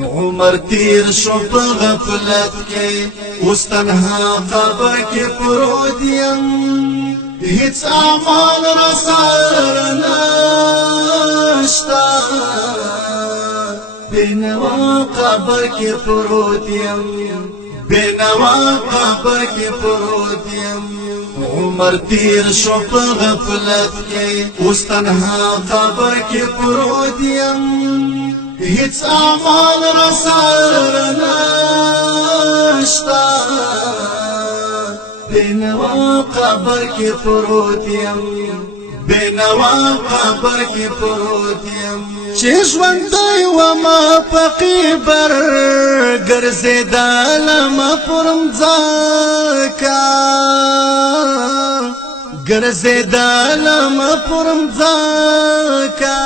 عمر تیر شو په غفلت کې اوس تنها قبر کې پروت یم هیڅ امان رسره نشته بینوا قبر کې پروت یم بینوا قبر کې پروت یم عمر تیر شو په غفلت کې اوس تنها قبر کې پروت یم هیڅ امان رسره نشته بینوا قبر کې پروت یم بینوا قبر کې پروت یم چې ژوندی ومه په قبر ګرځېدلم پر مځکه ګرځېدلم پر مځکه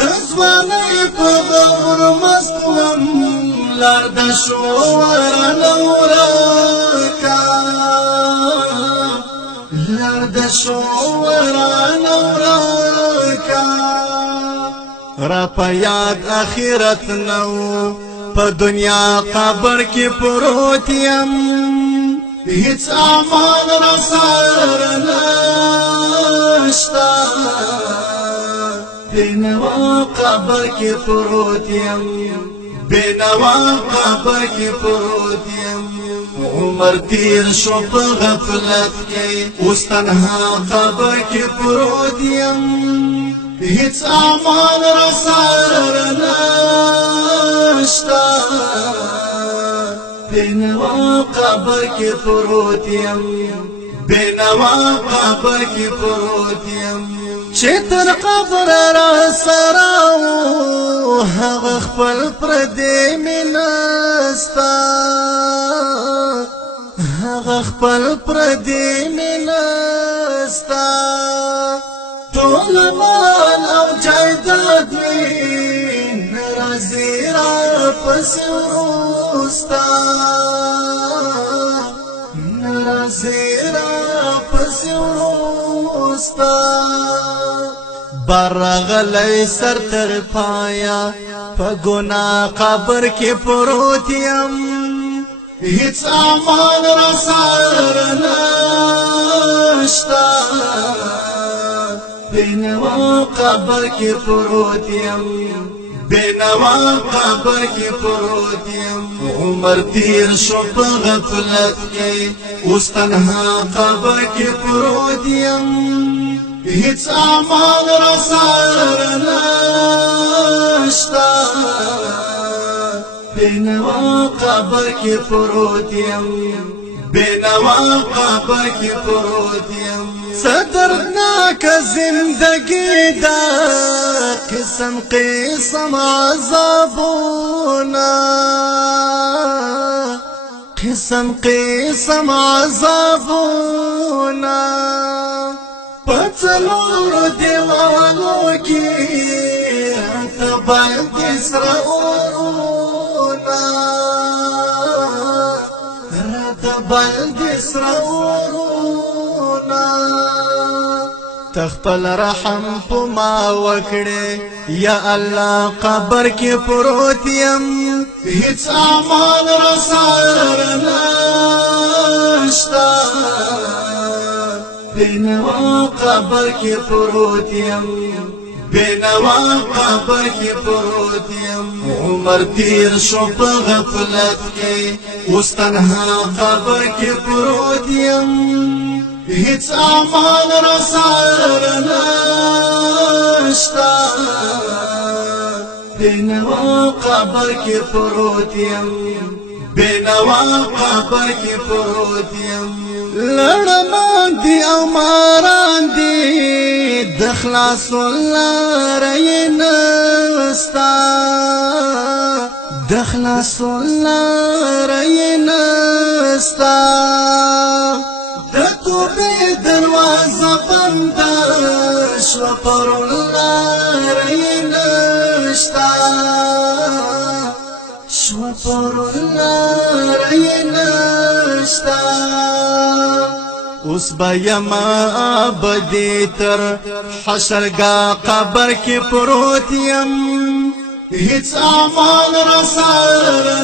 د ځوانۍ په غور مست وم لار د شوره ورکه لار د شوره ورکه را په یاد اخرت نو په دنیا قبر کې پروت یم هیڅ امان رسره نشته بینوا قبر کې پروت یم بینوا قبر کې پروت یم عمر تیر شو په غفلت کې اوس تنها قبر کې پروت یم هیڅ امان رسره نشته بینوا قبر کې پروت یم بینوا قبر کې پروت یم چې تر قبر را سره هغه خپل پردې مینستا هغه خپل پردې مینستا ټول مال او جایداد مې ناراضي را پسې وروستا ناراضي را پسې وروستا برغلی سر تر پایا په ګناه قبر کې پروت یم هیڅ امان رسره نشته بینوا قبر کې پروت یم بینوا قبر کې پروت یم عمر تیر شو په غفلت کې اوس تنها قبر کې پروت یم هیڅ امان رسره نشته بینوا قبر کې پروت یم بینوا قبر کې پروت یم صدرناک زندگی دا قسم قسم عذابونا قسم قسم عذابونا پڅلور دیوالو کې ته باندې سره اورونا ته باندې سره اورونا تخپل رحم په ما وکړې یا الله قبر کې پروت یم هیڅ امان رسره نشته بینوا قبر کې پروت یم بینوا قبر کې پروت یم عمر تیر شو په غفلت کې اوس تنها قبر کې پروت یم هیڅ امان رسره نشته بینوا قبر کې پروت یم بینوا قبر کې پروت یم لړمان دی او ماران دی د خلاص الله رې نستا د خلاص الله رې نستا د توبې دروازه بند شو پر الله رې نستا شو پر الله رې نستا اوس به یما ابدی تر حشرګاه قبر کې پروت یم هیڅ امان رسره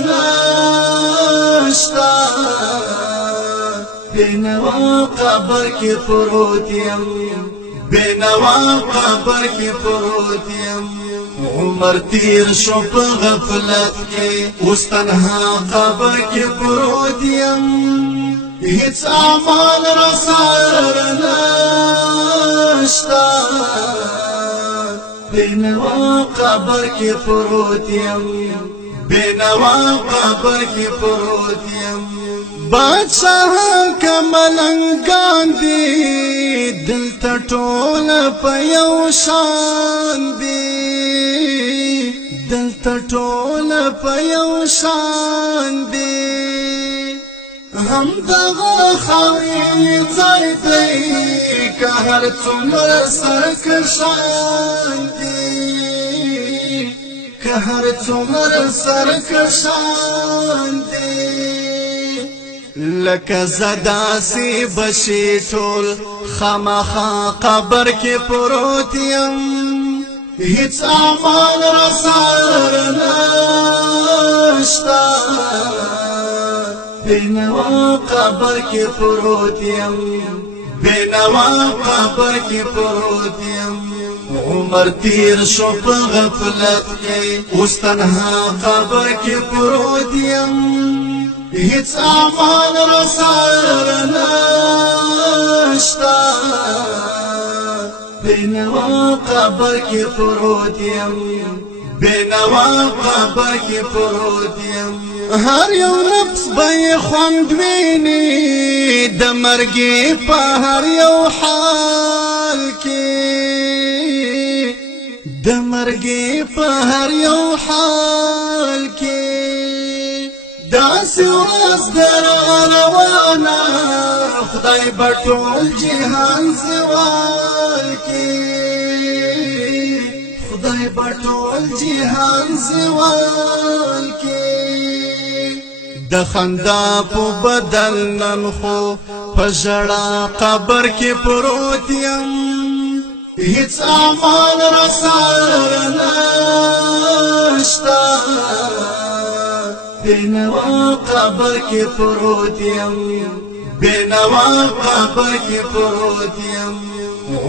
نشته بینوا قبر کې پروت یم بینوا قبر کې پروت یم عمر تیر شو په غفلت کې اوس تنها قبر کې پروت یم هیڅ امان رسره نشته بینوا قبر کې پروت یم بینوا قبر کې پروت یم بادشاہان کا ملنگان دی دلتا ټول په یو شان دی دلتا ټول په یو شان دی هم دغه خاورې ځای دی که هر څومره سرکشان دی که هر څومره سرکشان دی لکه زداسي بشي ټول خامخا قبر کې پروت یم هیڅ امان رسره نشته بینوا قبر کې پروت یم بینوا قبر کې پروت یم عمر تیر شو په غفلت کې اوس تنها قبر کې پروت یم هیڅ امان رسره نشته بینوا قبر کې پروت یم بینوا قبر کې پروت یم هر یو نفس به خوند ویني د مرګي په هر یو حال کې د مرګي په هر یو حال کې داسې ورځ روانه خدای به ټول جهان زوال کړي خدای به ټول جهان زوال کړي د خندا په بدل نن خو په ژړا قبر کې پروت یم هیڅ امان رسره نشته بینوا قبر کې پروت یم بینوا قبر کې پروت یم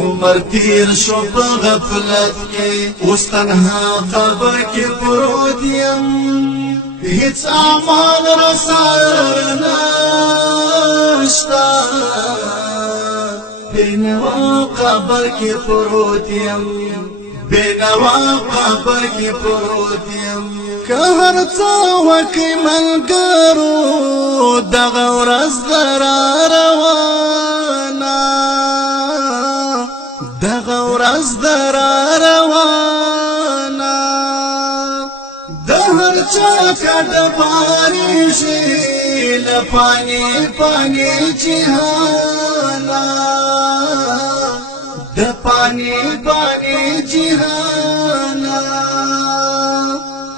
عمر تیر شو په غفلت کې اوس تنها قبر کې پروت یم هیڅ امان رسره نشته بینوا قبر کې پروت یم بینوا قبر کې پروت یم که هر څه وکړي ملګرو دغه ورځ را روانه دغه ورځ را روانه د هر چا کډه پاریږي له پانی پانی جهانه د پانی پانی جهانه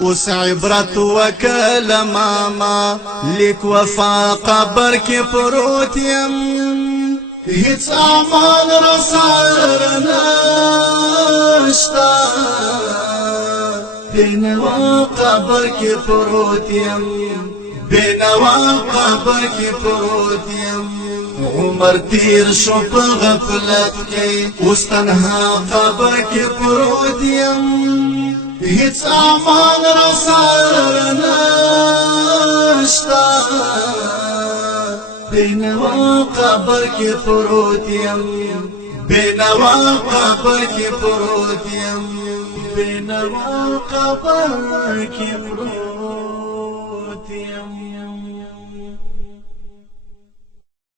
اوس عبرت وکلماما لیک وفا قبر کې پروت یم هیڅ امان رسره نشته بینوا قبر کې پروت یم بینوا قبر کې پروت یم عمر تیر شو په غفلت کې اوس تنها قبر کې پروت یم هیڅ امان رسره نشته بینوا قبر کې پروت یم بینوا قبر کې پروت یم بینوا قبر کې پروت یم